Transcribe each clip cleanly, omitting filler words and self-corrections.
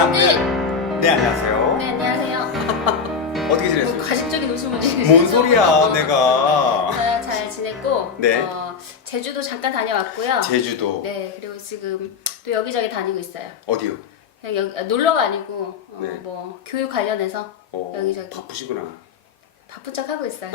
사람들. 네, 안녕하세요. 네, 안녕하세요. 어떻게 지냈어요? 가식적인 웃음을 지내고 뭔 소리야, 내가. 저야 잘 지냈고 네. 제주도 잠깐 다녀왔고요. 제주도. 네, 그리고 지금 또 여기저기 다니고 있어요. 어디요? 그냥 놀러가 아니고 네. 뭐 교육 관련해서 여기저기 바쁘시구나. 바쁜 척 하고 있어요.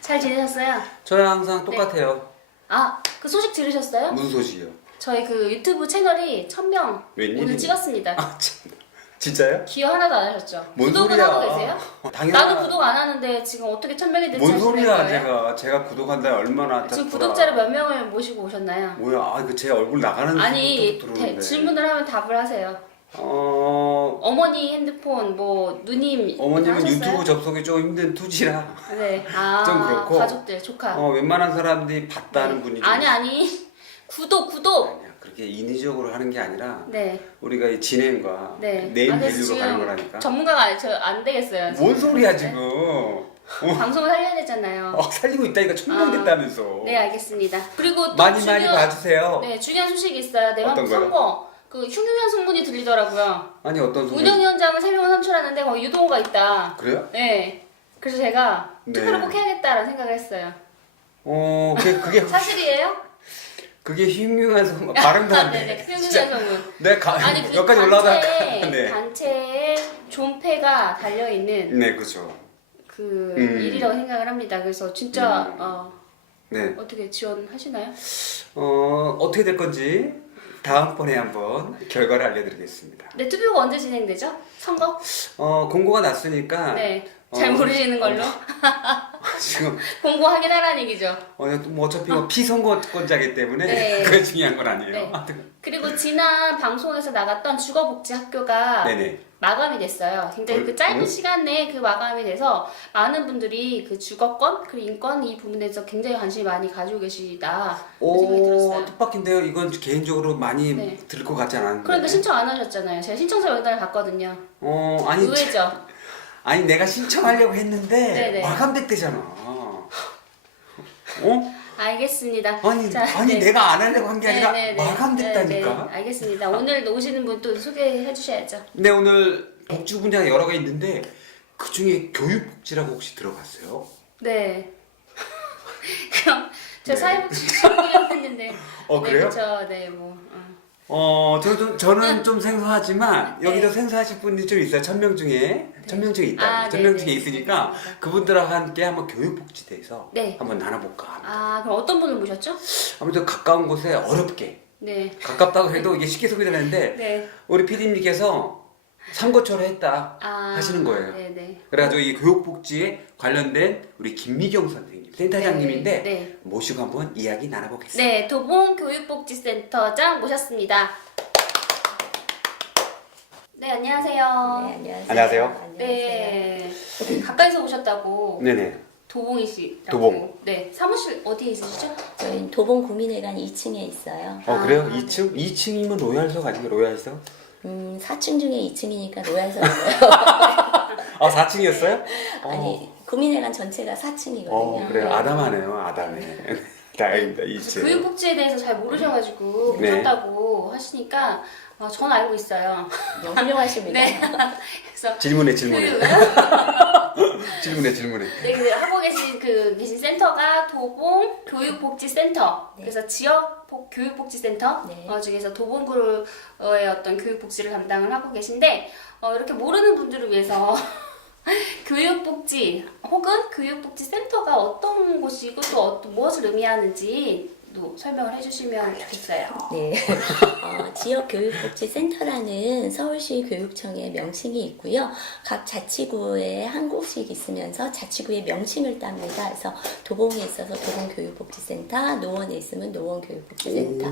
잘 지내셨어요? 저야 항상 똑같아요. 아, 그 소식 들으셨어요? 무슨 소식이요? 저희 그 유튜브 채널이 1000명 웬일이니? 오늘 찍었습니다. 아, 참. 진짜요? 기여 하나도 안 하셨죠? 뭔 구독은 소리야. 하고 계세요? 당연히. 나도 구독 안 하는데 지금 어떻게 1000명이 됐지 뭔 하시는 소리야, 거예요? 제가 구독한다 얼마나 지금 짰더라. 구독자를 몇 명을 모시고 오셨나요? 뭐야, 아, 그 제 얼굴 나가는 아니 소리도 들어오는데. 질문을 하면 답을 하세요. 어머니 핸드폰 뭐 누님 어머님은 하셨어요? 유튜브 접속이 좀 힘든 투지라 네. 좀 그렇고. 가족들 조카. 웬만한 사람들이 봤다는 분이 좀 아니 구독. 아니야. 그렇게 인위적으로 하는 게 아니라 네. 우리가 이 진행과 네. 네임 그래서 밸류로 지금 가는 거라니까. 전문가가 안 되겠어요. 뭔 지금. 소리야 네. 지금? 방송을 살려야 되잖아요. 살리고 있다니까 1000명 됐다면서. 네, 알겠습니다. 그리고 또 많이 봐주세요. 네, 중요한 소식이 있어요. 내가 어떤 거요? 선거 그 흉흉한 소문이 들리더라고요. 아니 어떤 소리? 운영위원장을 3명을 선출하는데 거기 유동호가 있다. 그래요? 네. 그래서 제가 네. 투표를 꼭 해야겠다라는 생각을 했어요. 그게 사실이에요? 그게 흉흉한 소문 발음도 안 돼. 네네, 흉흉한 소문. 내가 아니 그 여기까지 올라가다가 단체에 존폐가 달려 있는 네, 그렇죠. 그 일이라고 생각을 합니다. 그래서 진짜 네. 어떻게 지원하시나요? 어떻게 될 건지 다음번에 한번 결과를 알려드리겠습니다. 네, 투표가 언제 진행되죠? 선거? 공고가 났으니까. 네. 잘 모르시는 걸로 지금 공고 확인하라는 얘기죠. 뭐 어차피 피선거권자기 때문에 네. 그게 중요한 건 아니에요. 네. 그리고 지난 방송에서 나갔던 주거복지학교가 네네. 마감이 됐어요. 굉장히 그 짧은 시간 내에 그 마감이 돼서 많은 분들이 그 주거권 그리고 인권 이 부분에 대해서 굉장히 관심이 많이 가지고 계시다 생각이 들었어요. 뜻밖인데요. 이건 개인적으로 많이 네. 들을 것 같지 않았는데. 그런데 신청 안 하셨잖아요. 제가 신청서 명단을 봤거든요. 아니 의외죠. 아니 내가 신청하려고 했는데 네네. 마감됐대잖아. 알겠습니다. 아니 네. 내가 안 하려고 한 게 아니라 네네네. 마감됐다니까. 네네. 알겠습니다. 오늘 오시는 분 또 소개해 주셔야죠. 네, 오늘 복지 분야가 여러 개 있는데 그 중에 교육복지라고 혹시 들어봤어요? 네. 그럼 저 네. 사회복지 전공했는데. 그래요? 네, 그렇죠. 네, 뭐. 저는 좀 생소하지만 네. 여기도 생소하실 분이 좀 있어요. 1000명 중에 1000명 중에 있다. 1000명 네네. 중에 있으니까 그분들하고 함께 한번 교육복지에 대해서 네. 한번 나눠볼까 합니다. 그럼 어떤 분을 모셨죠? 아무래도 가까운 곳에 어렵게 네. 가깝다고 해도 이게 쉽게 소개되는데 네. 우리 PD님께서 삼고초를 했다 하시는 거예요. 네네. 그래가지고 이 교육복지에 관련된 우리 김미경 선생님, 센터장님인데 네. 모시고 한번 이야기 나눠보겠습니다. 네, 도봉교육복지센터장 모셨습니다. 네, 안녕하세요. 네, 안녕하세요. 안녕하세요. 네. 가까이서 오셨다고. 네네. 도봉이시라고. 도봉. 네. 사무실 어디에 있으시죠? 저희 도봉 구민회관 2층에 있어요. 그래요? 네. 2층? 2층이면 로얄석 아니에요? 로얄석? 4층 중에 2층이니까 로얄석이고요. 4층이었어요? 아니, 구민회관 전체가 4층이거든요. 그래요. 아담하네요. 아담해. 다행이다. 2층. 교육복지에 대해서 잘 모르셔가지고 네. 오셨다고 하시니까 저는 알고 있어요. 훌륭하십니다. 네. 그래서 질문해. 질문해. 네, 그 하고 계신 센터가 도봉 교육복지센터. 네. 그래서 지역 교육복지센터 네. 중에서 도봉구의 어떤 교육복지를 담당을 하고 계신데 이렇게 모르는 분들을 위해서 교육복지 혹은 교육복지센터가 어떤 곳이고 또 무엇을 의미하는지 또 설명을 해주시면 좋겠어요. 네. 지역교육복지센터라는 서울시 교육청의 명칭이 있고요. 각 자치구에 한 곳씩 있으면서 자치구의 명칭을 땁니다. 그래서 도봉에 있어서 도봉교육복지센터, 노원에 있으면 노원교육복지센터.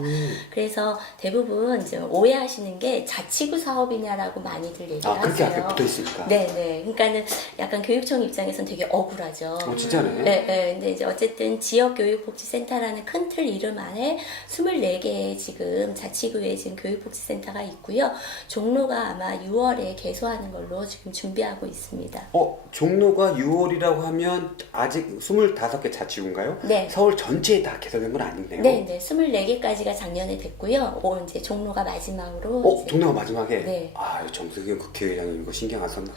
그래서 대부분 이제 오해하시는 게 자치구 사업이냐라고 많이들 얘기하세요. 그렇게 앞에 붙어 있으니까. 네네. 그러니까는 약간 교육청 입장에서는 되게 억울하죠. 진짜네. 네. 근데 이제 어쨌든 지역교육복지센터라는 큰 틀 이름 안에 24개의 지금 자치구에 지금 교육복지센터가 있고요. 종로가 아마 6월에 개소하는 걸로 지금 준비하고 있습니다. 종로가 6월이라고 하면 아직 25개 자치구인가요? 네. 서울 전체에 다 개설된 건 아니네요. 네, 24개까지가 작년에 됐고요. 이제 종로가 마지막으로. 이제 종로가 마지막에? 네. 정석영 국회의장님 이거 신경 안 썼나?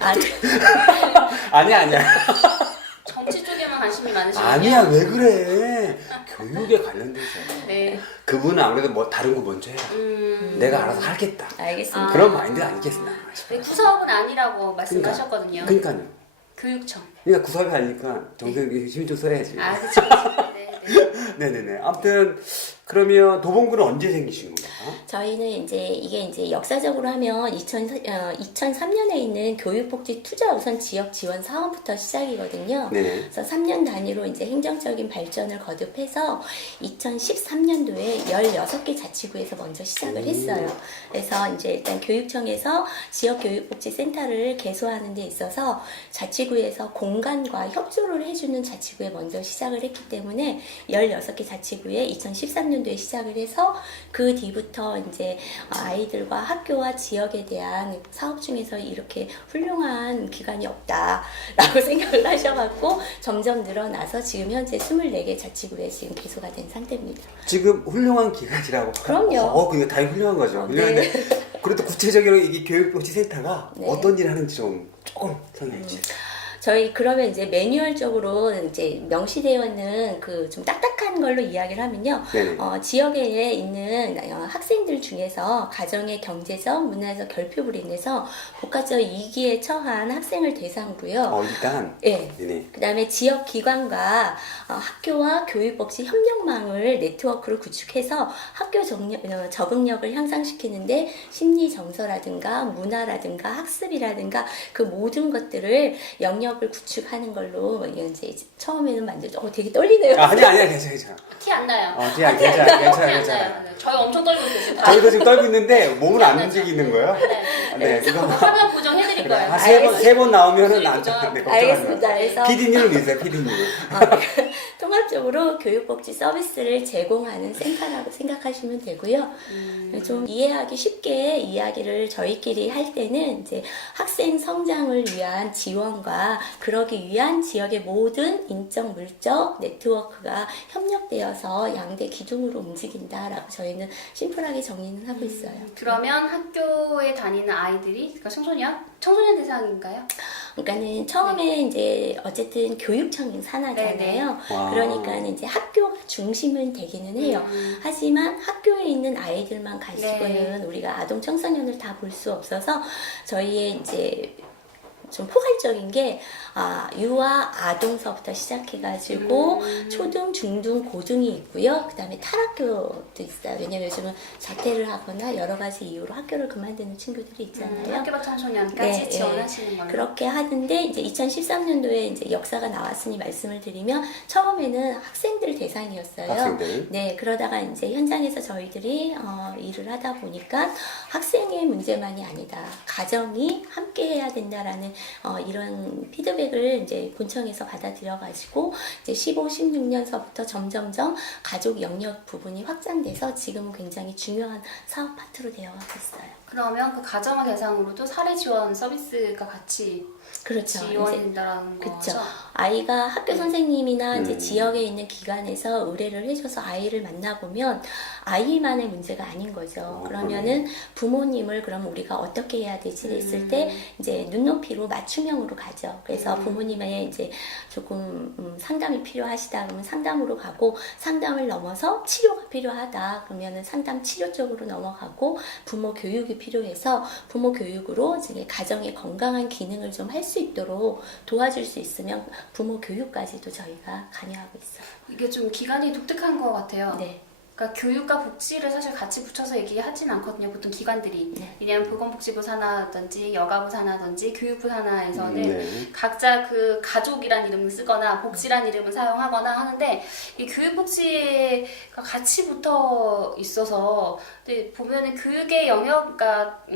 아, 아니야. 정치 쪽에만 관심이 많으시군요. 아니야, 왜 그래? 교육에 관련돼서. 네. 그분은 아무래도 뭐 다른 거 먼저 해라. 내가 알아서 하겠다. 알겠습니다. 그런 마인드 아니겠나 네, 구사업은 아니라고 말씀하셨거든요. 그러니까요. 교육청. 그러니까 구사업이 아니니까 정석이 힘 좀 써야지. 그렇죠. 네네네. 아무튼 그러면 도봉구는 언제 생기신 겁니까? 저희는 이게 역사적으로 하면 2003년에 있는 교육복지 투자 우선 지역 지원 사업부터 시작이거든요. 네네. 그래서 3년 단위로 이제 행정적인 발전을 거듭해서 2013년도에 16개 자치구에서 먼저 시작을 했어요. 그래서 이제 일단 교육청에서 지역 교육복지센터를 개소하는 데 있어서 자치구에서 공간과 협조를 해주는 자치구에 먼저 시작을 했기 때문에 16개 자치구에 2013년도에 시작을 해서 그 뒤부터 이제 아이들과 학교와 지역에 대한 사업 중에서 이렇게 훌륭한 기관이 없다라고 생각을 하셔갖고 점점 늘어나서 지금 현재 24개 자치구에 지금 개소가 된 상태입니다. 지금 훌륭한 기관이라고. 그럼요. 그게 다 훌륭한 거죠. 훌륭한데 그래도 구체적으로 이 교육복지센터가 어떤 일을 하는지 조금 설명해 주세요. 저희 그러면 이제 매뉴얼적으로 이제 명시되어 있는 그 좀 딱딱한 걸로 이야기를 하면요. 지역에 있는 학생들 중에서 가정의 경제적, 문화적 결핍으로 인해서 복합적 위기에 처한 학생을 대상으로요. 일단. 네. 네네. 그다음에 지역 기관과 학교와 교육복지 협력망을 네트워크를 구축해서 학교 적응력을 향상시키는데 심리 정서라든가 문화라든가 학습이라든가 그 모든 것들을 영역을 구축하는 걸로 이제 처음에는 만들죠. 되게 떨리네요. 아니야, 괜찮아. 티 안 나요. 티 안 괜찮아. 네. 저희 엄청 떨고 있어요. 저희도 지금 떨고 있는데 몸은 안 움직이는 거예요? 네. 이거 화면 보정해드릴 거예요. 세 번 나오면은 안 보정. 알겠습니다. 그래서 PD님을 믿으세요, PD님. 통합적으로 교육복지 서비스를 제공하는 센터라고 생각하시면 되고요. 좀 이해하기 쉽게 이야기를 저희끼리 할 때는 이제 학생 성장을 위한 지원과 그러기 위한 지역의 모든 인적, 물적 네트워크가 협력되어서 양대 기둥으로 움직인다라고 저희는 심플하게 정리는 하고 있어요. 그러면 학교에 다니는 아이들이, 그러니까 청소년 대상인가요? 그러니까는 처음에 이제 어쨌든 교육청 산하잖아요. 그러니까 이제 학교가 중심은 되기는 해요. 하지만 학교에 있는 아이들만 가지고는 우리가 아동 청소년을 다 볼 수 없어서 저희의 이제 좀 포괄적인 게 유아 아동서부터 시작해가지고 초등, 중등, 고등이 있고요. 그 다음에 탈학교도 있어요. 왜냐면 요즘은 자퇴를 하거나 여러 가지 이유로 학교를 그만두는 친구들이 있잖아요. 학교반 청소년까지 지원하시는 걸로. 그렇게 하는데 이제 2013년도에 이제 역사가 나왔으니 말씀을 드리면 처음에는 학생들 대상이었어요. 학생들. 네, 그러다가 이제 현장에서 저희들이 일을 하다 보니까 학생의 문제만이 아니다. 가정이 함께 해야 된다라는 이런 피드백을 이제 본청에서 받아들여가지고 이제 15, 16년서부터 점점점 가족 영역 부분이 확장돼서 지금은 굉장히 중요한 사업 파트로 되어가고 있어요. 그러면 그 가정을 대상으로도 사례 지원 서비스가 같이 그렇죠. 지원된다는 거죠. 그렇죠. 아이가 학교 선생님이나 이제 지역에 있는 기관에서 의뢰를 해줘서 아이를 만나보면 아이만의 문제가 아닌 거죠. 그러면은 부모님을 그럼 우리가 어떻게 해야 되지 했을 때 이제 눈높이로 맞춤형으로 가죠. 그래서 부모님의 이제 조금 상담이 필요하시다 그러면 상담으로 가고 상담을 넘어서 치료가 필요하다 그러면은 상담 치료 쪽으로 넘어가고 부모 교육이 필요해서 부모 교육으로 이제 가정의 건강한 기능을 좀 할 수 있도록 도와줄 수 있으면 부모 교육까지도 저희가 관여하고 있어요. 이게 좀 기관이 독특한 것 같아요. 네. 그러니까 교육과 복지를 사실 같이 붙여서 얘기하진 않거든요. 보통 기관들이. 네. 왜냐하면 보건복지부 산하든지 여가부 산하든지 교육부 산하에서는 각자 그 가족이란 이름을 쓰거나 복지란 이름을 사용하거나 하는데 이 교육복지가 같이 붙어 있어서 근데 보면은 교육의 영역, 그러니까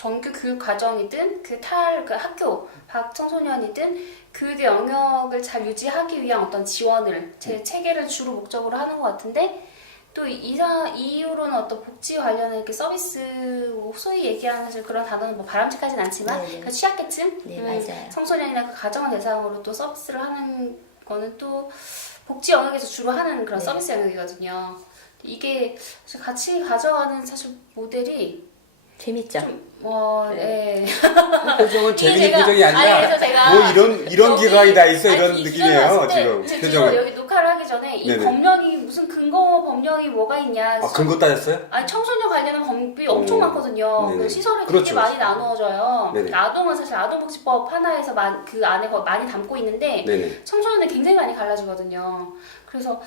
정규 교육 과정이든 그 학교 박 청소년이든 교육의 영역을 잘 유지하기 위한 어떤 지원을 제 체계를 주로 목적으로 하는 것 같은데 또 이후로는 어떤 복지 관련한 이렇게 서비스 뭐 소위 얘기하는 사실 그런 단어는 뭐 바람직하진 않지만 네네. 그 취약계층 네, 맞아요. 청소년이나 그 가정을 대상으로 또 서비스를 하는 거는 또 복지 영역에서 주로 하는 그런 네. 서비스 영역이거든요. 이게 사실 같이 가져가는 사실 모델이 재밌죠? 네. 표정은 재밌는 표정이 아니, 아니라 그래서 제가 뭐 이런 여기- 기관이 다 있어 이런 아니, 느낌이에요 지금 지금 지금 표정은. 여기 녹화를 하기 전에 이 네네. 법령이 무슨 근거 법령이 뭐가 있냐. 아 근거 따졌어요? 아니 청소년 관련한 법이 엄청 많거든요. 네네. 그 시설이 되게 그렇죠. 많이 나누어져요. 네네. 아동은 사실 아동복지법 하나에서 그 안에 많이 담고 있는데 네네. 청소년은 굉장히 많이 갈라지거든요. 그래서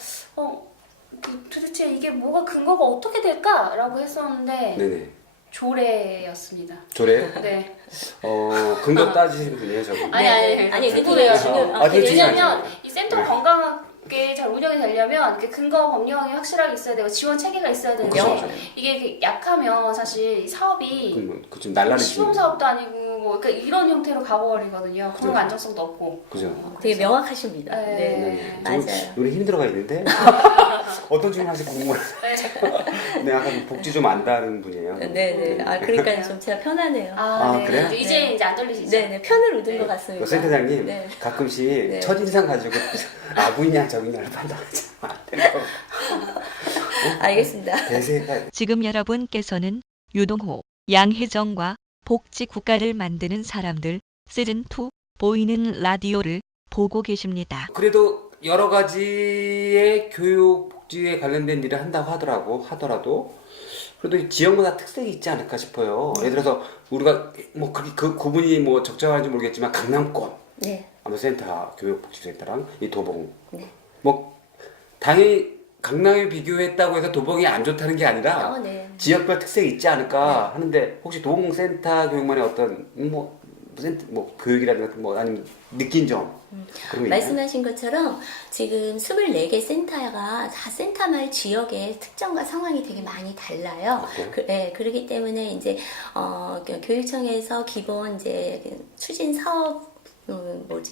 도대체 이게 뭐가 근거가 어떻게 될까라고 했었는데 네네. 조례였습니다. 조례요? 네. 근거 따지시는 분이에요 저분. 아니 근데 궁금해요. 되게 중요- 아, 되게 왜냐면 중요하죠. 이 센터가 네. 건강하게 잘 운영이 되려면 이렇게 근거 법령이 확실하게 있어야 되고 지원 체계가 있어야 되는데 그렇죠. 이게 약하면 사실 이 사업이 그 좀 날라리 시범 사업도 아니고 뭐 그러니까 이런 형태로 가버리거든요. 그런 그렇죠. 안정성도 없고. 그죠. 되게 명확하시니다. 네. 네. 저는 맞아요. 눈에 힘 들어가 있는데 어떤 질문 하실지 궁금해요. 네, 약간 복지 좀 안다는 분이에요. 네네. 아, 그러니까 좀 제가 편하네요. 네. 그래요? 이제 안 떨리시죠? 네네. 편을 얻은 것 같습니다. 센터장님 네. 가끔씩 네. 첫인상 가지고 아구이냐 적이냐를 판단하지 안 돼요. 알겠습니다. 대세가 지금 여러분께서는 유동호, 양혜정과 복지 국가를 만드는 사람들 시즌2 보이는 라디오를 보고 계십니다. 그래도 여러 가지의 교육 복지에 관련된 일을 한다고 하더라도 그래도 이 지역마다 특색이 있지 않을까 싶어요. 예를 들어서 우리가 뭐 그 구분이 뭐 적절한지 모르겠지만 강남권 네. 아무센터 교육복지센터랑 이 도봉 네. 뭐 당연히 강남에 비교했다고 해서 도봉이 안 좋다는 게 아니라 네. 지역별 특색이 있지 않을까 하는데 혹시 도봉센터 교육만의 어떤 뭐 교육이라든가 뭐 아니면 느낀 점 그런 거 있나요? 말씀하신 것처럼 지금 24개 센터가 다 센터마을 지역의 특정과 상황이 되게 많이 달라요. 그래요? 그렇기 때문에 이제 교육청에서 기본 이제 추진 사업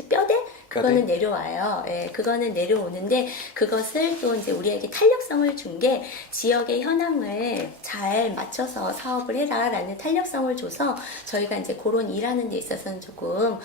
뼈대? 그거는 뼈대? 내려와요. 예, 그거는 내려오는데 그것을 또 이제 우리에게 탄력성을 준 게 지역의 현황을 잘 맞춰서 사업을 해라라는 탄력성을 줘서 저희가 이제 그런 일하는 데 있어서는 조금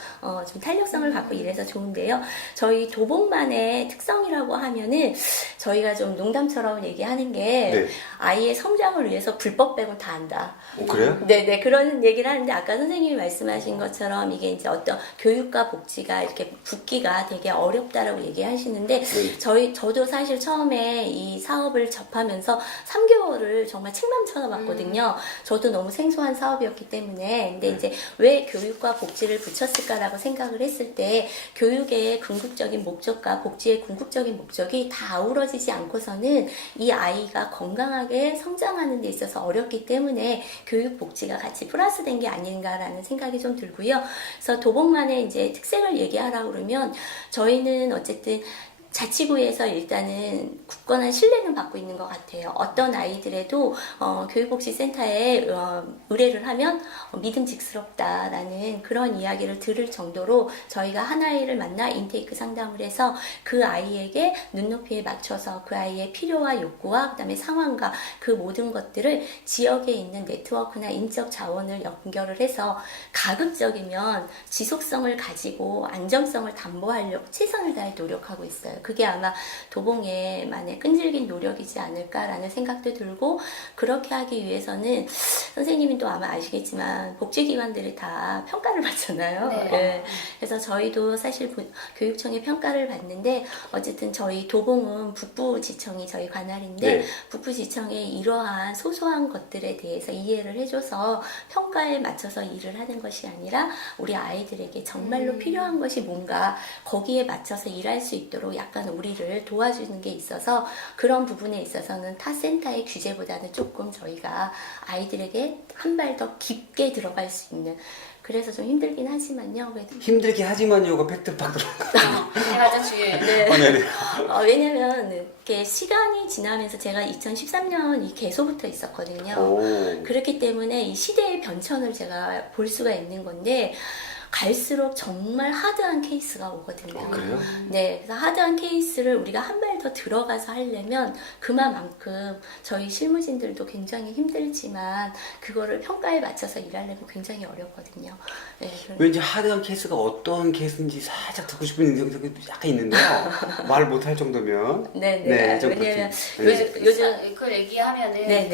좀 탄력성을 갖고 일해서 좋은데요. 저희 도봉만의 특성이라고 하면은 저희가 좀 농담처럼 얘기하는 게 네. 아이의 성장을 위해서 불법 빼곤 다 한다. 그래요? 네네 그런 얘기를 하는데 아까 선생님이 말씀하신 것처럼 이게 이제 어떤 교육과 복지가 이렇게 붙기가 되게 어렵다라고 얘기하시는데 네. 저도 사실 처음에 이 사업을 접하면서 3개월을 정말 책만 쳐다봤거든요. 저도 너무 생소한 사업이었기 때문에 근데 이제 왜 교육과 복지를 붙였을까라고 생각을 했을 때 교육의 궁극적인 목적과 복지의 궁극적인 목적이 다 아우러지지 않고서는 이 아이가 건강하게 성장하는 데 있어서 어렵기 때문에 교육 복지가 같이 플러스된 게 아닌가라는 생각이 좀 들고요. 그래서 도봉만의 이제 특색을 얘기하라 그러면 저희는 어쨌든 자치구에서 일단은 굳건한 신뢰는 받고 있는 것 같아요. 어떤 아이들에도 교육복지센터에 의뢰를 하면 믿음직스럽다라는 그런 이야기를 들을 정도로 저희가 한 아이를 만나 인테이크 상담을 해서 그 아이에게 눈높이에 맞춰서 그 아이의 필요와 욕구와 그다음에 상황과 그 모든 것들을 지역에 있는 네트워크나 인적 자원을 연결을 해서 가급적이면 지속성을 가지고 안정성을 담보하려고 최선을 다해 노력하고 있어요. 그게 아마 도봉의만의 끈질긴 노력이지 않을까라는 생각도 들고 그렇게 하기 위해서는 선생님이 또 아마 아시겠지만 복지기관들이 다 평가를 받잖아요. 네. 네. 그래서 저희도 사실 교육청의 평가를 받는데 어쨌든 저희 도봉은 북부지청이 저희 관할인데 네. 북부지청의 이러한 소소한 것들에 대해서 이해를 해줘서 평가에 맞춰서 일을 하는 것이 아니라 우리 아이들에게 정말로 필요한 것이 뭔가 거기에 맞춰서 일할 수 있도록 약간 약간 우리를 도와주는 게 있어서 그런 부분에 있어서는 타 센터의 규제보다는 조금 저희가 아이들에게 한 발 더 깊게 들어갈 수 있는 그래서 좀 힘들긴 하지만요. 그래도 힘들게 하지만요가 팩트팍 들어가. 그게 가장 중요해요. 네. 네네. 왜냐면 이렇게 시간이 지나면서 제가 2013년 이 개소부터 있었거든요. 오. 그렇기 때문에 이 시대의 변천을 제가 볼 수가 있는 건데 갈수록 정말 하드한 케이스가 오거든요. 그래요? 네, 그래서 하드한 케이스를 우리가 한 발 더 들어가서 하려면 그만큼 저희 실무진들도 굉장히 힘들지만 그거를 평가에 맞춰서 일하려면 굉장히 어렵거든요. 네, 왠지 하드한 케이스가 어떤 케이스인지 살짝 듣고 싶은 생각이 약간 있는데요. 말 못할 정도면. 네, 좀 왜냐면 그렇지. 요즘 그걸 얘기하면은 네.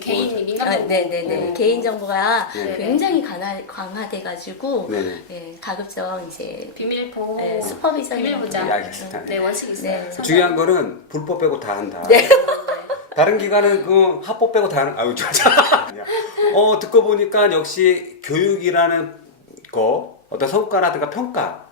개인 민감한 네네네. 개인 정보가 네. 굉장히 강화돼가지고 네네. 네, 가급적 이제 비밀 보호, 네, 슈퍼비전 비밀 보장. 네, 알겠습니다. 네, 원칙 있어요. 네. 중요한 거는 불법 빼고 다 한다. 네. 다른 기관은 그 합법 빼고 다 하는. 아유, 듣고 보니까 역시 교육이라는 거 어떤 성과라든가 평가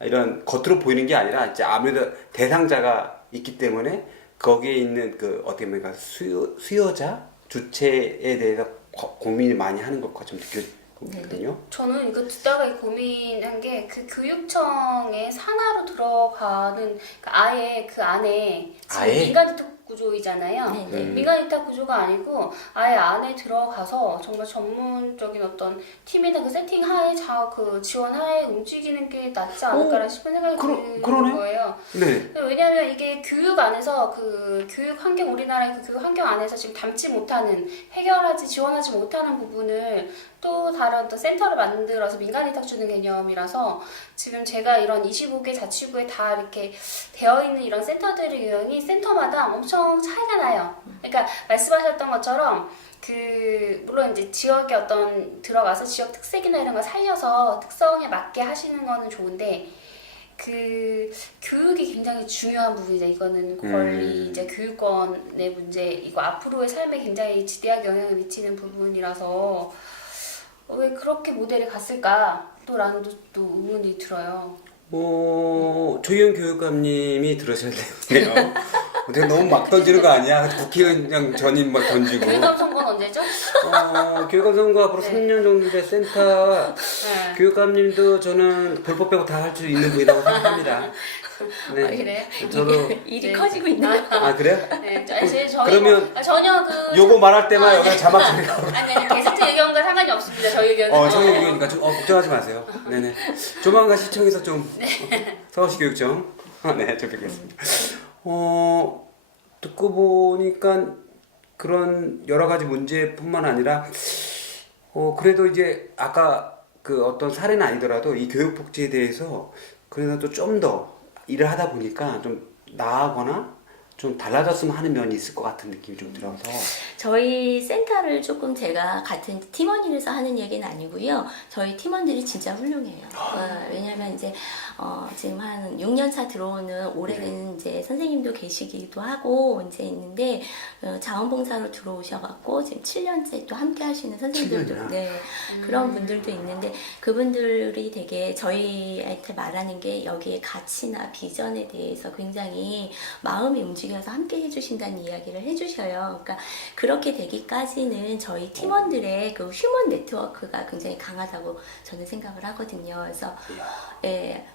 이런 겉으로 보이는 게 아니라 이제 아무래도 대상자가 있기 때문에 거기에 있는 그 어떻게 보면 수요자 주체에 대해서 고민을 많이 하는 것과 좀 느껴지거든요. 저는 이거 듣다가 고민한 게 그 교육청의 산하로 들어가는 아예 그 안에 지금 아예? 민간 위탁 구조이잖아요. 네. 민간 위탁 구조가 아니고 아예 안에 들어가서 정말 전문적인 어떤 팀이나 그 세팅 하에 그 지원 하에 움직이는 게 낫지 않을까라는 싶은 생각이 드는 그러네? 거예요. 네. 왜냐하면 이게 교육 안에서 그 교육 환경 우리나라의 그 교육 환경 안에서 지금 담지 못하는 해결하지 지원하지 못하는 부분을 또 다른 또 센터를 만들어서 민간 위탁 주는 개념이라서 지금 제가 이런 25개 자치구에 다 이렇게 되어 있는 이런 센터들의 유형이 센터마다 엄청 차이가 나요. 그러니까 말씀하셨던 것처럼 물론 이제 지역에 어떤 들어가서 지역 특색이나 이런 걸 살려서 특성에 맞게 하시는 거는 좋은데 그 교육이 굉장히 중요한 부분이죠. 이거는 권리, 이제 교육권의 문제, 이거 앞으로의 삶에 굉장히 지대하게 영향을 미치는 부분이라서 왜 그렇게 모델이 갔을까? 또라는 또 의문이 들어요. 조희연 교육감님이 들으셔야 되네요. 내가 너무 막 던지는 거 아니야? 국회의장 전임 막 던지고. 교육감 선거는 언제죠? 교육감 선거 앞으로 네. 3년 정도 될 센터 네. 교육감님도 저는 불법 빼고 다 할 수 있는 분이라고 생각합니다. 네. 그래? 저도 일이 네. 커지고 있나요? 그래요? 네, 아니, 저희 그러면 전혀 그 요거 말할 때만 여기 자막 처리가 아니 게스트 의견과 상관이 없습니다. 저희 의견은. 저희 의견이니까 좀 걱정하지 마세요. 네네. 조만간 시청에서 좀 서울시 교육청 좀 뵙겠습니다. 듣고 보니까 그런 여러 가지 문제뿐만 아니라 그래도 이제 아까 그 어떤 사례는 아니더라도 이 교육 복지에 대해서 그래도 좀 더 일을 하다 보니까 좀 나아거나 좀 달라졌으면 하는 면이 있을 것 같은 느낌이 좀 들어서 저희 센터를 조금 제가 같은 팀원이라서 하는 얘기는 아니고요. 저희 팀원들이 진짜 훌륭해요. 왜냐면 이제 지금 한 6년 차 들어오는 올해는 이제 선생님도 계시기도 하고 이제 있는데 자원봉사로 들어오셔갖고 지금 7년째 또 함께 하시는 선생님들도 7년이나? 네, 그런 분들도 있는데 그분들이 되게 저희한테 말하는 게 여기에 가치나 비전에 대해서 굉장히 마음이 움직여서 함께 해주신다는 이야기를 해주셔요. 그러니까 그렇게 되기까지는 저희 팀원들의 그 휴먼 네트워크가 굉장히 강하다고 저는 생각을 하거든요. 그래서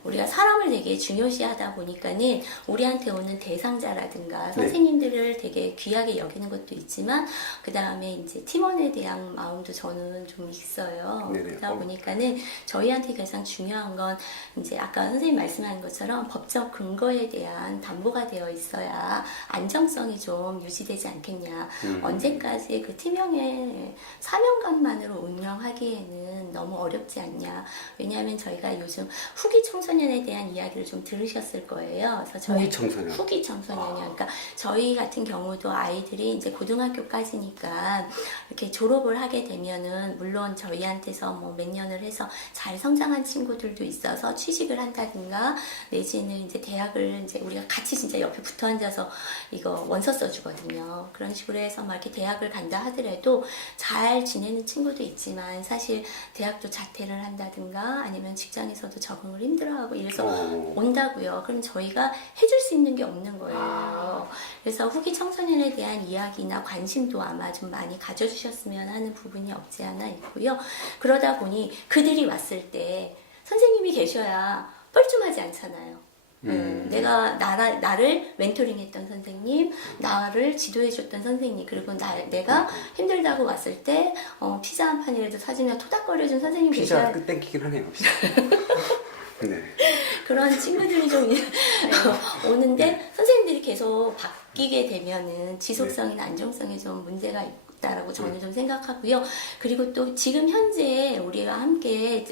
우리가 사람을 되게 중요시하다 보니까는 우리한테 오는 대상자라든가 선생님들을 되게 귀하게 여기는 것도 있지만 그 다음에 이제 팀원에 대한 마음도 저는 좀 있어요. 네네. 그러다 보니까는 저희한테 가장 중요한 건 이제 아까 선생님 말씀하신 것처럼 법적 근거에 대한 담보가 되어 있어야 안정성이 좀 유지되지 않겠냐. 언제까지 그 팀형의 사명감만으로 운영하기에는 너무 어렵지 않냐. 왜냐하면 저희가 요즘 후기 청소년에 대한 이야기를 좀 들으셨을 거예요. 그래서 저희 후기 청소년이요. 그러니까 저희 같은 경우도 아이들이 이제 고등학교까지니까 이렇게 졸업을 하게 되면은 물론 저희한테서 뭐 몇 년을 해서 잘 성장한 친구들도 있어서 취직을 한다든가 내지는 이제 대학을 이제 우리가 같이 진짜 옆에 붙어 앉아서 이거 원서 써주거든요. 그런 식으로 해서 막 이렇게 대학을 간다 하더라도 잘 지내는 친구도 있지만 사실 대학도 자퇴를 한다든가 아니면 직장에서도 적응을 힘들어하고 이래서 온다고요. 그럼 저희가 해줄 수 있는 게 없는 거예요. 그래서 후기 청소년에 대한 이야기나 관심도 아마 좀 많이 가져주셨으면 하는 부분이 없지 않아 있고요. 그러다 보니 그들이 왔을 때 선생님이 계셔야 뻘쭘하지 않잖아요. 내가 나를 멘토링했던 선생님, 나를 지도해줬던 선생님, 그리고 내가 힘들다고 왔을 때 피자 한 판이라도 사주면 토닥거려준 선생님 피자 계셔야 끝 땡기긴 하네요. 피자. 네. 그런 친구들이 좀 오는데 선생님들이 계속 바뀌게 되면은 지속성이나 안정성에 좀 문제가 있다라고 저는 좀 생각하고요. 그리고 또 지금 현재 우리가 함께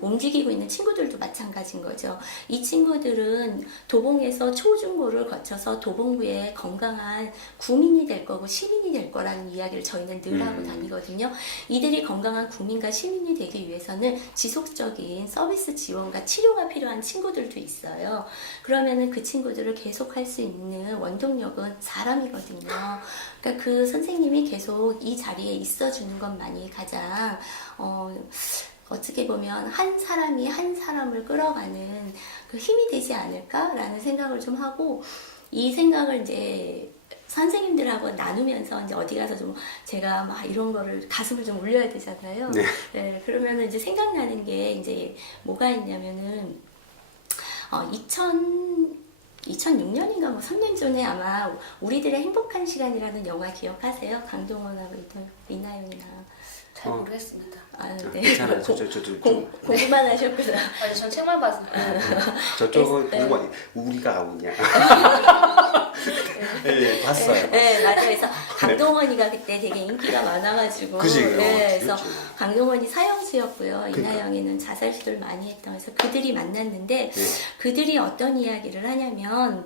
움직이고 있는 친구들도 마찬가지인 거죠. 이 친구들은 도봉에서 초중고를 거쳐서 도봉구의 건강한 구민이 될 거고 시민이 될 거라는 이야기를 저희는 늘 하고 다니거든요. 이들이 건강한 구민과 시민이 되기 위해서는 지속적인 서비스 지원과 치료가 필요한 친구들도 있어요. 그러면은 그 친구들을 계속할 수 있는 원동력은 사람이거든요. 그러니까 그 선생님이 계속 이 자리에 있어주는 것만이 가장 어떻게 보면 한 사람이 한 사람을 끌어가는 그 힘이 되지 않을까라는 생각을 좀 하고, 이 생각을 이제 선생님들하고 나누면서 이제 어디 가서 좀 제가 막 이런 거를 가슴을 좀 울려야 되잖아요. 네. 네, 그러면은 이제 생각나는 게 이제 뭐가 있냐면은 2006년인가 뭐 3년 전에 아마 우리들의 행복한 시간이라는 영화 기억하세요? 강동원하고 이나영이나. 잘 모르겠습니다. 네. 괜찮아요. 공부만 하셨구나. 아니, 전 책만 봐서. 저쪽은 누가 우리가 아우냐. 네, 봤어요. 네, 맞아요. 그래서 강동원이가 그때 되게 인기가 많아가지고. 그지, 네, 그래서 그렇죠. 강동원이 사형수였고요. 그러니까. 이나영이는 자살 시도를 많이 했던. 그래서 그들이 만났는데 그들이 어떤 이야기를 하냐면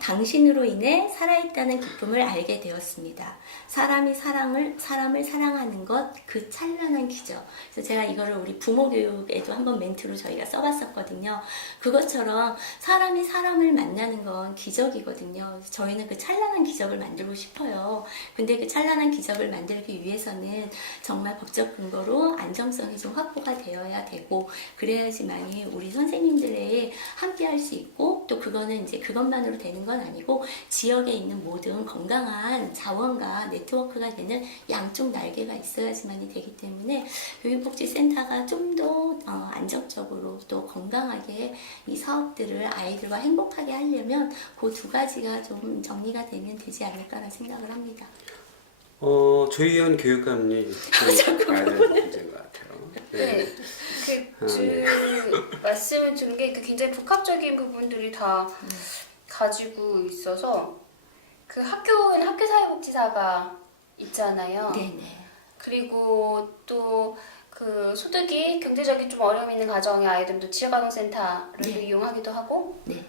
당신으로 인해 살아있다는 기쁨을 알게 되었습니다. 사람을 사랑하는 것, 그 찬란한 기적. 그래서 제가 이거를 우리 부모 교육에도 한번 멘트로 저희가 써봤었거든요. 그것처럼 사람이 사람을 만나는 건 기적이거든요. 그래서 저희는 그 찬란한 기적을 만들고 싶어요. 근데 그 찬란한 기적을 만들기 위해서는 정말 법적 근거로 안정성이 좀 확보가 되어야 되고, 그래야지만이 우리 선생님들의 함께 할 수 있고, 또 그거는 이제 그것만으로 되는 건 아니고 지역에 있는 모든 건강한 자원과 네트워크가 되는 양쪽 날개가 있어야지만이 되기 때문에 교육복지센터가 좀 더 안정적으로 또 건강하게 이 사업들을 아이들과 행복하게 하려면 그 두 가지가 좀 정리가 되면 되지 않을까라는 생각을 합니다. 조희연 교육감님 문제인 것 같아요. 네. 말씀을 드린 게 굉장히 복합적인 부분들이 다 가지고 있어서 그 학교는 학교사회복지사가 있잖아요. 네네. 그리고 또 그 소득이 경제적인 좀 어려움이 있는 가정의 아이들도 지역아동센터를 네. 이용하기도 하고 네.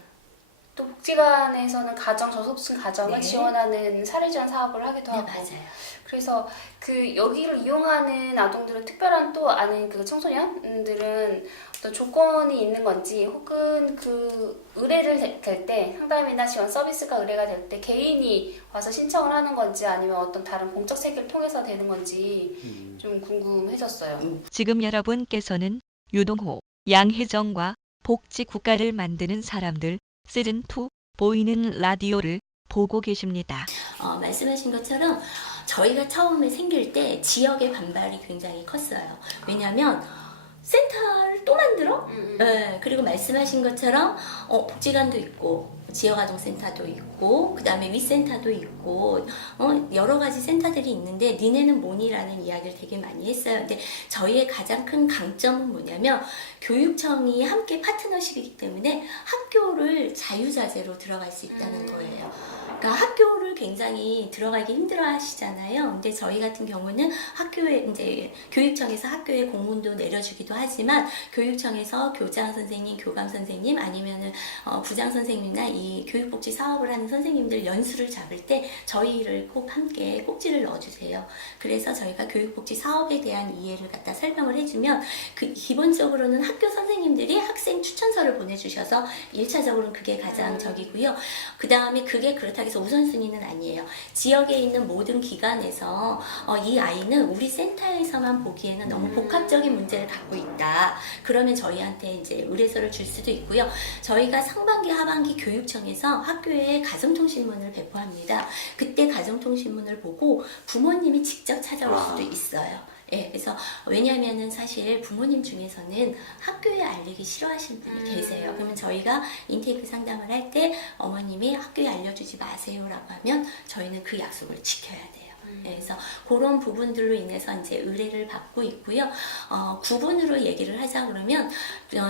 또 복지관에서는 가정 저소득층 가정을 네. 지원하는 사례 지원 사업을 하기도 네, 하고 맞아요. 그래서 그 여기를 이용하는 아동들은 특별한 또 아는 그 청소년들은 어떤 조건이 있는 건지 혹은 그 의뢰를 될 때 상담이나 지원 서비스가 의뢰가 될 때 개인이 와서 신청을 하는 건지 아니면 어떤 다른 공적 세계를 통해서 되는 건지 좀 궁금해졌어요. 지금 여러분께서는 유동호, 양혜정과 복지 국가를 만드는 사람들 시즌2 보이는 라디오를 보고 계십니다. 말씀하신 것처럼 저희가 처음에 생길 때 지역의 반발이 굉장히 컸어요. 왜냐하면 센터를 또 만들어? 네, 그리고 말씀하신 것처럼 복지관도 있고 지역아동센터도 있고 그 다음에 위센터도 있고 여러 가지 센터들이 있는데 니네는 뭐니라는 이야기를 되게 많이 했어요. 근데 저희의 가장 큰 강점은 뭐냐면 교육청이 함께 파트너십이기 때문에 학교를 자유자재로 들어갈 수 있다는 거예요. 그러니까 학교를 굉장히 들어가기 힘들어 하시잖아요. 근데 저희 같은 경우는 학교에 이제 교육청에서 학교에 공문도 내려주기도 하지만 교육청에서 교장 선생님, 교감 선생님 아니면은 부장 선생님이나 이 교육복지 사업을 하는 선생님들 연수를 잡을 때 저희를 꼭 함께 꼭지를 넣어주세요. 그래서 저희가 교육복지 사업에 대한 이해를 갖다 설명을 해주면 그 기본적으로는 학교 선생님들이 학생 추천서를 보내주셔서 1차적으로는 그게 가장 적이고요. 그 다음에 그게 그렇다고 해서 우선순위는 아니에요. 지역에 있는 모든 기관에서 이 아이는 우리 센터에서만 보기에는 너무 복합적인 문제를 갖고 있다. 그러면 저희한테 이제 의뢰서를 줄 수도 있고요. 저희가 상반기, 하반기 교육청에서 학교에 가정통신문을 배포합니다. 그때 가정통신문을 보고 부모님이 직접 찾아올 수도 있어요. 예, 그래서 왜냐하면은 사실 부모님 중에서는 학교에 알리기 싫어하시는 분이 계세요. 그러면 저희가 인테이크 상담을 할 때 어머님이 학교에 알려주지 마세요라고 하면 저희는 그 약속을 지켜야 돼요. 예, 그래서 그런 부분들로 인해서 이제 의뢰를 받고 있고요. 구분으로 얘기를 하자 그러면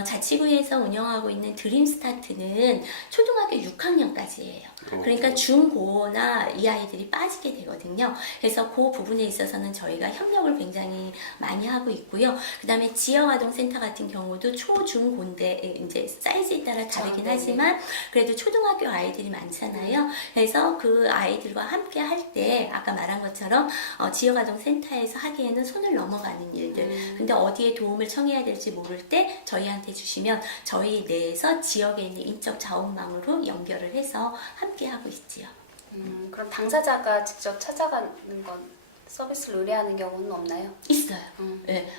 자치구에서 운영하고 있는 드림스타트는 초등학교 6학년까지예요. 그러니까 중고나 이 아이들이 빠지게 되거든요. 그래서 그 부분에 있어서는 저희가 협력을 굉장히 많이 하고 있고요. 그 다음에 지역아동센터 같은 경우도 초, 중, 고인데 이제 사이즈에 따라 다르긴 하지만 그래도 초등학교 아이들이 많잖아요. 그래서 그 아이들과 함께 할 때 아까 말한 것처럼 지역아동센터에서 하기에는 손을 넘어가는 일들. 근데 어디에 도움을 청해야 될지 모를 때 저희한테 주시면 저희 내에서 지역에 있는 인적 자원망으로 연결을 해서 함께 하고 있지요. 그럼 당사자가 직접 찾아가는 건 서비스를 의뢰하는 경우는 없나요? 있어요. 네.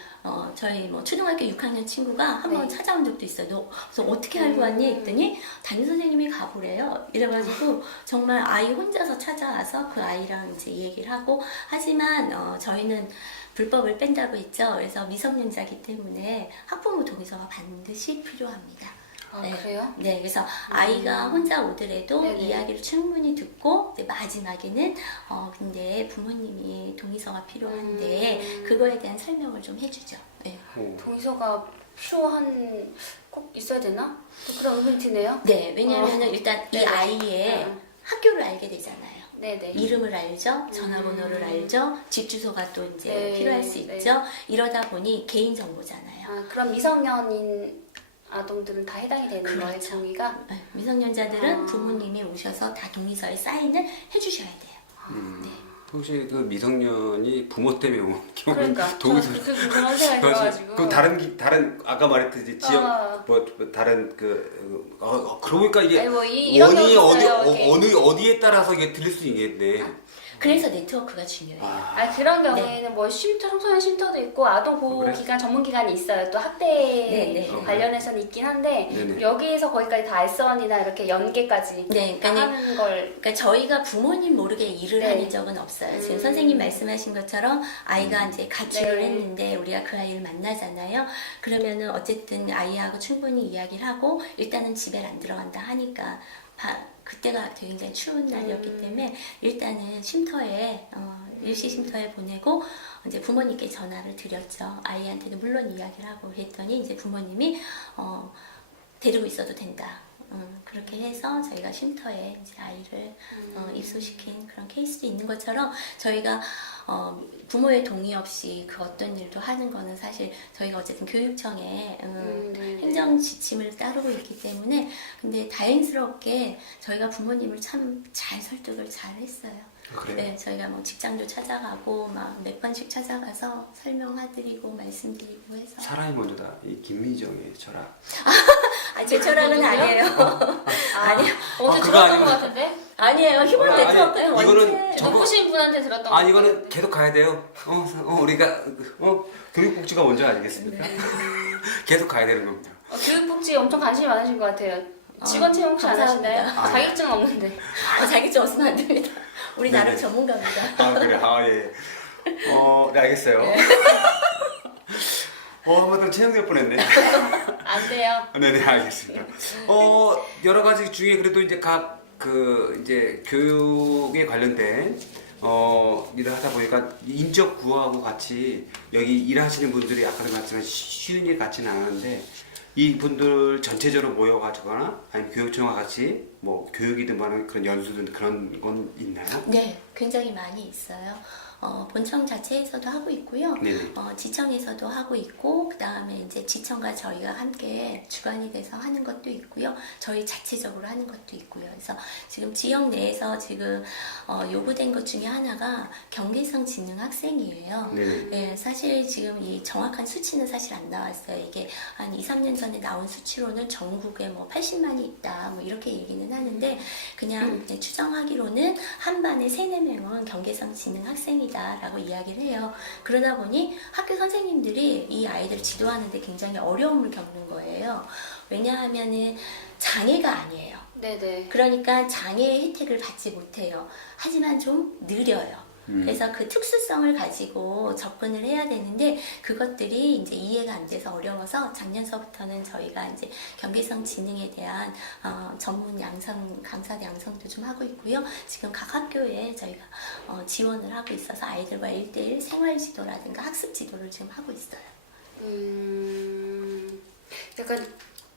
저희 뭐 초등학교 6학년 친구가 한번 네. 찾아온 적도 있어요. 그래서 어떻게 알고 왔니? 했더니 담임 선생님이 가보래요. 이래가지고 정말 아이 혼자서 찾아와서 그 아이랑 이제 얘기를 하고 하지만 저희는 불법을 뺀다고 했죠. 그래서 미성년자이기 때문에 학부모 동의서가 반드시 필요합니다. 네. 그래요? 네, 그래서 아이가 혼자 오더라도 네네. 이야기를 충분히 듣고 이제 마지막에는 근데 부모님이 동의서가 필요한데 그거에 대한 설명을 좀 해주죠. 네. 동의서가 꼭 있어야 되나? 또 그런 의문이 드네요. 네, 왜냐하면 일단 이 네네. 아이의 학교를 알게 되잖아요. 네네. 이름을 알죠, 전화번호를 알죠, 집 주소가 또 이제 네, 필요할 수 네. 있죠. 이러다 보니 개인 정보잖아요. 그럼 미성년인 아동들은 다 해당이 되는 거예요, 그렇죠. 동의가? 네, 미성년자들은 부모님이 오셔서 다 동의서에 사인을 해주셔야 돼요. 네. 혹시 그 미성년이 부모 때문에 온 경우는 그러니까 동의서 그 궁금한 생각이 들어가지고. 그 다른 아까 말했듯이 지역 뭐 다른 그러고 보니까 이게 아니, 뭐 이런 원이 경우 있어요, 이렇게. 어디에 따라서 이게 들릴 수 있겠네. 그래서 네트워크가 중요해요. 그런 경우에는 뭐 청소년 쉼터도 있고 아동 보호 그래? 기관 전문 기관이 있어요. 또 학대 네. 관련해서는 있긴 한데 네네. 여기에서 거기까지 다 알선이나 이렇게 연계까지 네, 다 그러니까 하는 걸 그러니까 저희가 부모님 모르게 일을 네. 한 적은 없어요. 지금 선생님 말씀하신 것처럼 아이가 이제 가출을 네. 했는데 우리가 그 아이를 만나잖아요. 그러면은 어쨌든 아이하고 충분히 이야기를 하고 일단은 집에 안 들어간다 하니까 그때가 굉장히 추운 날이었기 때문에 일단은 쉼터에 일시 쉼터에 보내고 이제 부모님께 전화를 드렸죠. 아이한테는 물론 이야기를 하고 했더니 이제 부모님이 데리고 있어도 된다. 그렇게 해서 저희가 쉼터에 이제 아이를 입소시킨 그런 케이스도 있는 것처럼 저희가 부모의 동의 없이 그 어떤 일도 하는 거는 사실 저희가 어쨌든 교육청에 행정 지침을 따르고 있기 때문에 근데 다행스럽게 저희가 부모님을 참 잘 설득을 잘 했어요. 그래요? 네, 저희가 뭐 직장도 찾아가고 막 몇 번씩 찾아가서 설명해드리고 말씀드리고 해서 사람이 먼저다. 이 김미정의 철학. 제 철학은 누구요? 아니에요. 아니요. 어제 그거 들었던 아니고. 것 같은데? 아니에요. 힘을 아니, 내트워크는 이거는 원체 저거- 높으신 분한테 들었던 것 같은데. 이거는 계속 가야 돼요. 우리가 교육복지가 먼저 아니겠습니까? 계속 가야 되는 겁니다. 교육복지에 엄청 관심이 많으신 것 같아요. 직원 채용 혹시 안 감사합니다. 하시나요? 자격증 없는데. 자격증 없으면 안 됩니다. 우리 나름 네네. 전문가입니다. 그래. 예. 네, 알겠어요. 한번 더 채용될 뻔했네. 안 돼요. 네네, 알겠습니다. 여러 가지 중에 그래도 이제 이제 교육에 관련된 일을 하다 보니까 인적 구호하고 같이 여기 일하시는 분들이 아까도 말씀한 쉬운 일 같지는 않은데 이분들 전체적으로 모여가지거나 아니면 교육청과 같이 뭐 교육이든 뭐는 그런 연수든 그런 건 있나요? 네, 굉장히 많이 있어요. 본청 자체에서도 하고 있고요. 네. 지청에서도 하고 있고, 그 다음에 이제 지청과 저희가 함께 주관이 돼서 하는 것도 있고요. 저희 자체적으로 하는 것도 있고요. 그래서 지금 지역 내에서 지금 요구된 것 중에 하나가 경계성 지능 학생이에요. 네. 네, 사실 지금 이 정확한 수치는 사실 안 나왔어요. 이게 한 2, 3년 전에 나온 수치로는 전국에 뭐 80만이 있다, 뭐 이렇게 얘기는 하는데, 그냥 추정하기로는 한 반에 3, 4명은 경계성 지능 학생이다라고 이야기를 해요. 그러다 보니 학교 선생님들이 이 아이들을 지도하는데 굉장히 어려움을 겪는 거예요. 왜냐하면은 장애가 아니에요. 네네. 그러니까 장애의 혜택을 받지 못해요. 하지만 좀 느려요. 그래서 그 특수성을 가지고 접근을 해야 되는데, 그것들이 이제 이해가 안 돼서 어려워서 작년서부터는 저희가 이제 경계성 지능에 대한 전문 양성, 강사 양성도 좀 하고 있고요. 지금 각 학교에 저희가 지원을 하고 있어서 아이들과 1대1 생활 지도라든가 학습 지도를 지금 하고 있어요. 약간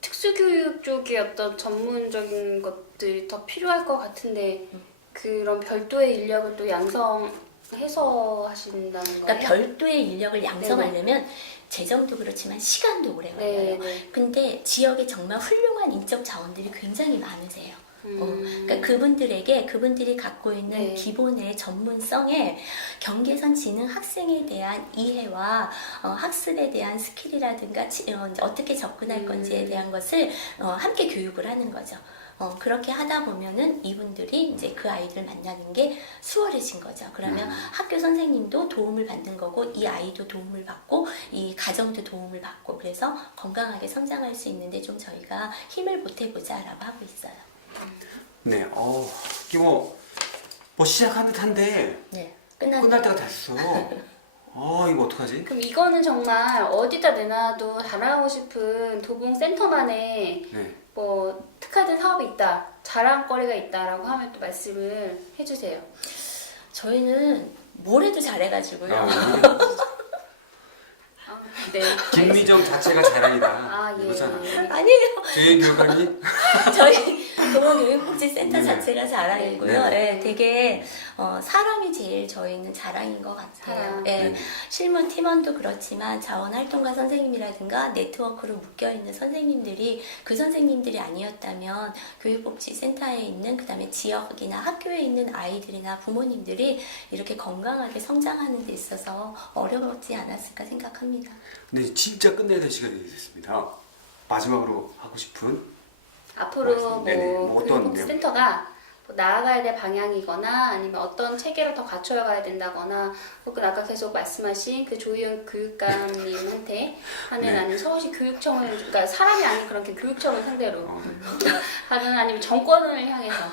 특수교육 쪽의 어떤 전문적인 것들이 더 필요할 것 같은데 그런 별도의 인력을 또 양성해서 하신다는 거예요? 그러니까 별도의 인력을 양성하려면 재정도 그렇지만 시간도 오래 걸려요. 네네. 근데 지역에 정말 훌륭한 인적 자원들이 굉장히 많으세요. 그러니까 그분들이 갖고 있는 네. 기본의 전문성에 경계선 지능 학생에 대한 이해와 학습에 대한 스킬이라든가 어떻게 접근할 건지에 대한 것을 함께 교육을 하는 거죠. 그렇게 하다 보면은 이분들이 이제 그 아이들을 만나는 게 수월해진 거죠. 그러면 학교 선생님도 도움을 받는 거고, 이 아이도 도움을 받고, 이 가정도 도움을 받고, 그래서 건강하게 성장할 수 있는데 좀 저희가 힘을 보태보자라고 하고 있어요. 네. 이게 뭐 시작한 듯한데 네, 끝날 때가 됐어. 이거 어떡하지? 그럼 이거는 정말 어디다 내놔도 자랑하고 싶은 도봉센터만의 네. 뭐 특화된 사업이 있다, 자랑거리가 있다라고 하면 또 말씀을 해주세요. 저희는 뭘 해도 잘해가지고요. 네. 김미정 자체가 자랑이다. 아, 예. 그렇잖아. 아니에요. 교육관이 저희 동원교육복지센터 네. 자체가 자랑이고요. 네. 네, 되게 사람이 제일 저희는 자랑인 것 같아요. 사람. 네, 네. 실무 팀원도 그렇지만 자원활동가 선생님이라든가 네트워크로 묶여있는 선생님들이, 그 선생님들이 아니었다면 교육복지센터에 있는, 그 다음에 지역이나 학교에 있는 아이들이나 부모님들이 이렇게 건강하게 성장하는 데 있어서 어려웠지 않았을까 생각합니다. 네, 진짜 끝내야 될 시간이 됐습니다. 마지막으로 하고 싶은 앞으로 네네. 뭐 뭐 어떤 교육복지센터가 뭐 나아가야 될 방향이거나 아니면 어떤 체계를 더 갖춰가야 된다거나, 혹은 아까 계속 말씀하신 그 조희연 교육감님한테 하는 네. 아니면 서울시 교육청을, 그러니까 사람이 아닌 그런 교육청을 상대로 하든 아니면 정권을 향해서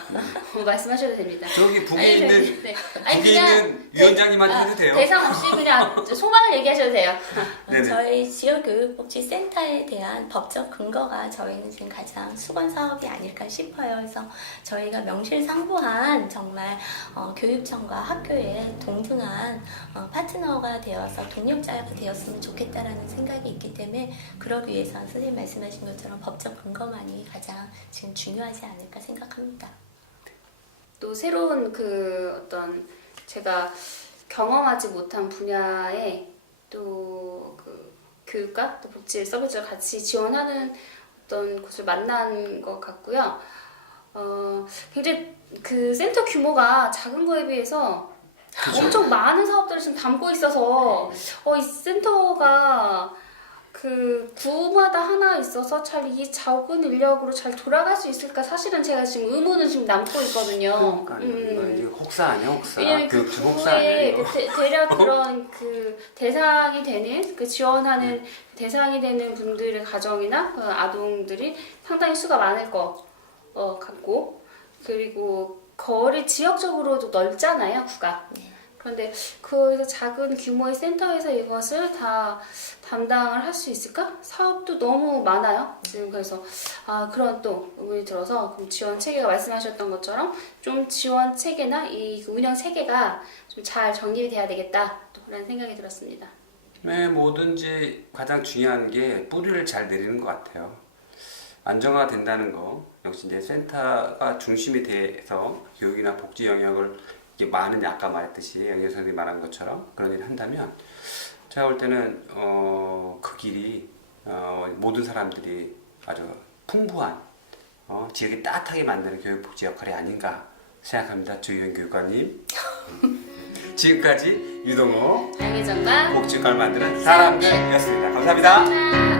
말씀하셔도 됩니다. 저기 북에 아니, 있는 네. 북에 있는 위원장님한테 해도 돼요. 대상 없이 그냥 소망을 얘기하셔도 돼요. 네네. 저희 지역교육복지센터에 대한 법적 근거가 저희는 지금 가장 수건 사업이 아닐까 싶어요. 그래서 저희가 명실상부한 정말 교육청과 학교에 동등한 파트너가 되어서 동력자가 되었으면 좋겠다라는 생각이 있기 때문에, 그러기 위해서 선생님 말씀하신 것처럼 법적 근거만이 가장 지금 중요하지 않을까 생각합니다. 또 새로운 그 어떤 제가 경험하지 못한 분야에 또 그 교육과 또 복지 서비스를 같이 지원하는 어떤 곳을 만난 것 같고요. 굉장히 그 센터 규모가 작은 거에 비해서 그렇죠. 엄청 많은 사업들을 지금 담고 있어서 이 센터가 그 구마다 하나 있어서 잘 이 적은 인력으로 잘 돌아갈 수 있을까, 사실은 제가 지금 의문은 지금 남고 있거든요. 그러니까 이거 혹사 아니야, 혹사. 왜냐면 그 교육청 혹사 아니야 구에 이거. 대략 그런 그 대상이 되는, 그 지원하는 대상이 되는 분들의 가정이나 그 아동들이 상당히 수가 많을 것 같고, 그리고 거리 지역적으로도 넓잖아요, 구가. 그런데 그래서 작은 규모의 센터에서 이것을 다 담당을 할 수 있을까? 사업도 너무 많아요. 지금 그래서 그런 또 의문이 들어서, 그럼 지원 체계가 말씀하셨던 것처럼 좀 지원 체계나 이 운영 체계가 좀 잘 정립이 돼야 되겠다, 또 그런 생각이 들었습니다. 네, 뭐든지 가장 중요한 게 뿌리를 잘 내리는 것 같아요. 안정화된다는 거, 역시 이제 센터가 중심이 돼서 교육이나 복지 영역을 이게 많은 아까 말했듯이 영재 선생님이 말한 것처럼 그런 일을 한다면 제가 볼 때는 그 길이 모든 사람들이 아주 풍부한 지역이 따뜻하게 만드는 교육복지 역할이 아닌가 생각합니다. 조희연 교육관님. 지금까지 유동호 양혜정과 복지국가를 만드는 사람들이었습니다. 감사합니다. 감사합니다.